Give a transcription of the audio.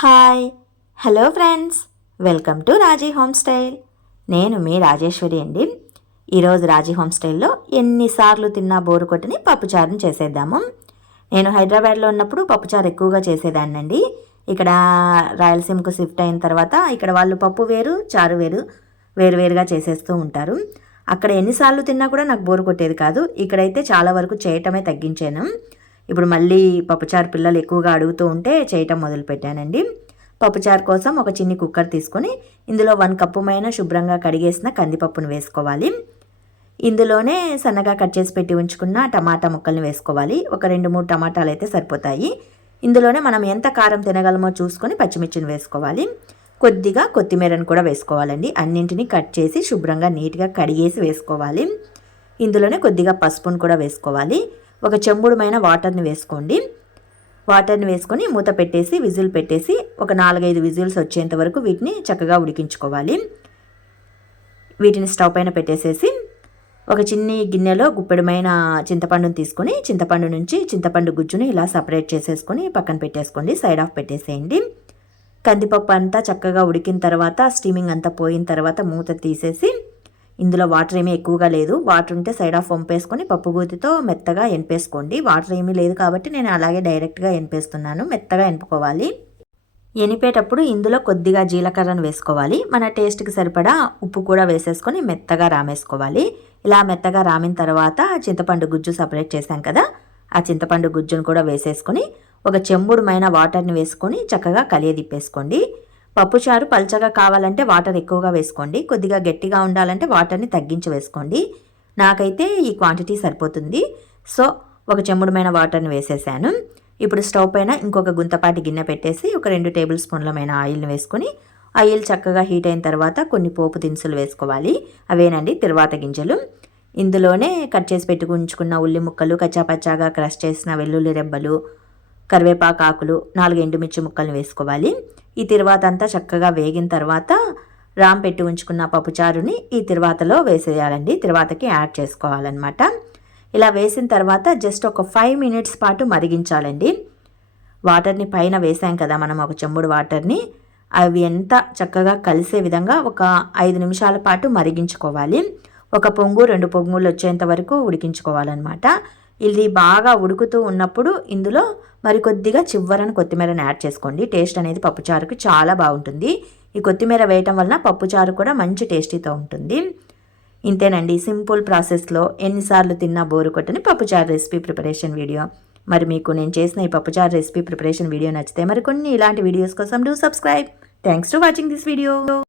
Hi. Hello friends. Welcome to Raji home style. నేను మీ రాజేశ్వరి అండి. ఈరోజు రాజీ హోమ్ స్టైల్లో ఎన్నిసార్లు తిన్నా బోరు కొట్టని పప్పుచారుని చేసేద్దాము. నేను హైదరాబాద్లో ఉన్నప్పుడు పప్పుచారు ఎక్కువగా చేసేదాన్నండి. ఇక్కడ రాయలసీమకు షిఫ్ట్ అయిన తర్వాత ఇక్కడ వాళ్ళు పప్పు వేరు చారు వేరు వేరువేరుగా చేసేస్తూ ఉంటారు. అక్కడ ఎన్నిసార్లు తిన్నా కూడా నాకు బోరు కొట్టేది కాదు. ఇక్కడైతే చాలా వరకు చేయటమే తగ్గించాను. ఇప్పుడు మళ్ళీ పప్పుచారు పిల్లలు ఎక్కువగా అడుగుతూ ఉంటే చేయటం మొదలుపెట్టానండి. పప్పుచారు కోసం ఒక చిన్ని కుక్కర్ తీసుకొని ఇందులో వన్ కప్పు మైన శుభ్రంగా కడిగేసిన కందిపప్పును వేసుకోవాలి. ఇందులోనే సన్నగా కట్ చేసి పెట్టి ఉంచుకున్న టమాటా ముక్కల్ని వేసుకోవాలి. ఒక రెండు మూడు టమాటాలు అయితే సరిపోతాయి. ఇందులోనే మనం ఎంత కారం తినగలమో చూసుకొని పచ్చిమిర్చిని వేసుకోవాలి. కొద్దిగా కొత్తిమీరను కూడా వేసుకోవాలండి. అన్నింటినీ కట్ చేసి శుభ్రంగా నీట్గా కడిగేసి వేసుకోవాలి. ఇందులోనే కొద్దిగా పసుపును కూడా వేసుకోవాలి. ఒక చెంబుడుమైన వాటర్ని వేసుకోండి. వాటర్ని వేసుకొని మూత పెట్టేసి విజిల్ పెట్టేసి ఒక నాలుగైదు విజిల్స్ వచ్చేంత వరకు వీటిని చక్కగా ఉడికించుకోవాలి. వీటిని స్టవ్ పైన పెట్టేసేసి ఒక చిన్ని గిన్నెలో గుప్పెడమైన చింతపండుని తీసుకొని చింతపండు నుంచి చింతపండు గుజ్జుని ఇలా సపరేట్ చేసేసుకొని పక్కన పెట్టేసుకోండి. సైడ్ ఆఫ్ పెట్టేసేయండి. కందిపప్పు అంతా చక్కగా ఉడికిన తర్వాత స్టీమింగ్ అంతా పోయిన తర్వాత మూత తీసేసి ఇందులో వాటర్ ఏమీ ఎక్కువగా లేదు. వాటర్ ఉంటే సైడ్ ఆఫ్ వంపేసుకొని పప్పుగూతితో మెత్తగా ఎనిపేసుకోండి వాటర్ ఏమీ లేదు కాబట్టి నేను అలాగే డైరెక్ట్గా ఎనిపేస్తున్నాను మెత్తగా ఎనుపుకోవాలి ఎనిపేటప్పుడు ఇందులో కొద్దిగా జీలకర్రను వేసుకోవాలి. మన టేస్ట్కి సరిపడా ఉప్పు కూడా వేసేసుకొని మెత్తగా రామేసుకోవాలి. ఇలా మెత్తగా రామిన తర్వాత చింతపండు గుజ్జు సపరేట్ చేశాం కదా ఆ చింతపండు గుజ్జును కూడా వేసేసుకొని ఒక చెంబుడుమైన వాటర్ని వేసుకొని చక్కగా కలియదిప్పేసుకోండి. పప్పుచారు పల్చగా కావాలంటే వాటర్ ఎక్కువగా వేసుకోండి. కొద్దిగా గట్టిగా ఉండాలంటే వాటర్ని తగ్గించి వేసుకోండి. నాకైతే ఈ క్వాంటిటీ సరిపోతుంది. సో ఒక చెమ్ముడుమైన వాటర్ని వేసేసాను. ఇప్పుడు స్టవ్ పైన ఇంకొక గుంతపాటి గిన్నె పెట్టేసి ఒక రెండు టేబుల్ స్పూన్లమైన ఆయిల్ని వేసుకొని ఆయిల్ చక్కగా హీట్ అయిన తర్వాత కొన్ని పోపు దినుసులు వేసుకోవాలి. అవేనండి తిరువాత గింజలు. ఇందులోనే కట్ చేసి పెట్టుకుంచుకున్న ఉల్లి ముక్కలు కచ్చాపచ్చాగా క్రష్ చేసిన వెల్లుల్లి రెబ్బలు కరివేపాకు ఆకులు నాలుగు ఎండుమిర్చి ముక్కలు వేసుకోవాలి. ఈ తిరువాత అంతా చక్కగా వేగిన తర్వాత రామ్ పెట్టి ఉంచుకున్న పప్పుచారుని ఈ తిరువాతలో వేసేయాలండి. తిరువాతకి యాడ్ చేసుకోవాలన్నమాట. ఇలా వేసిన తర్వాత జస్ట్ ఒక ఫైవ్ మినిట్స్ పాటు మరిగించాలండి. వాటర్ని పైన వేసాం కదా మనం ఒక చెంబుడు వాటర్ని. అవి ఎంత చక్కగా కలిసే విధంగా ఒక ఐదు నిమిషాల పాటు మరిగించుకోవాలి. ఒక పొంగు రెండు పొంగులు వచ్చేంత వరకు ఉడికించుకోవాలన్నమాట. ఇది బాగా ఉడుకుతూ ఉన్నప్పుడు ఇందులో మరికొద్దిగా చివరన కొత్తిమీరని యాడ్ చేసుకోండి. టేస్ట్ అనేది పప్పుచారుకు చాలా బాగుంటుంది. ఈ కొత్తిమీర వేయటం వలన పప్పుచారు కూడా మంచి టేస్టీతో ఉంటుంది. ఇంతేనండి సింపుల్ ప్రాసెస్లో ఎన్నిసార్లు తిన్నా బోరు కొట్టని పప్పుచారు రెసిపీ ప్రిపరేషన్ వీడియో. మరి మీకు నేను చేసిన ఈ పప్పుచారు రెసిపీ ప్రిపరేషన్ వీడియో నచ్చితే మరికొన్ని ఇలాంటి వీడియోస్ కోసం do subscribe. Thanks to watching this video.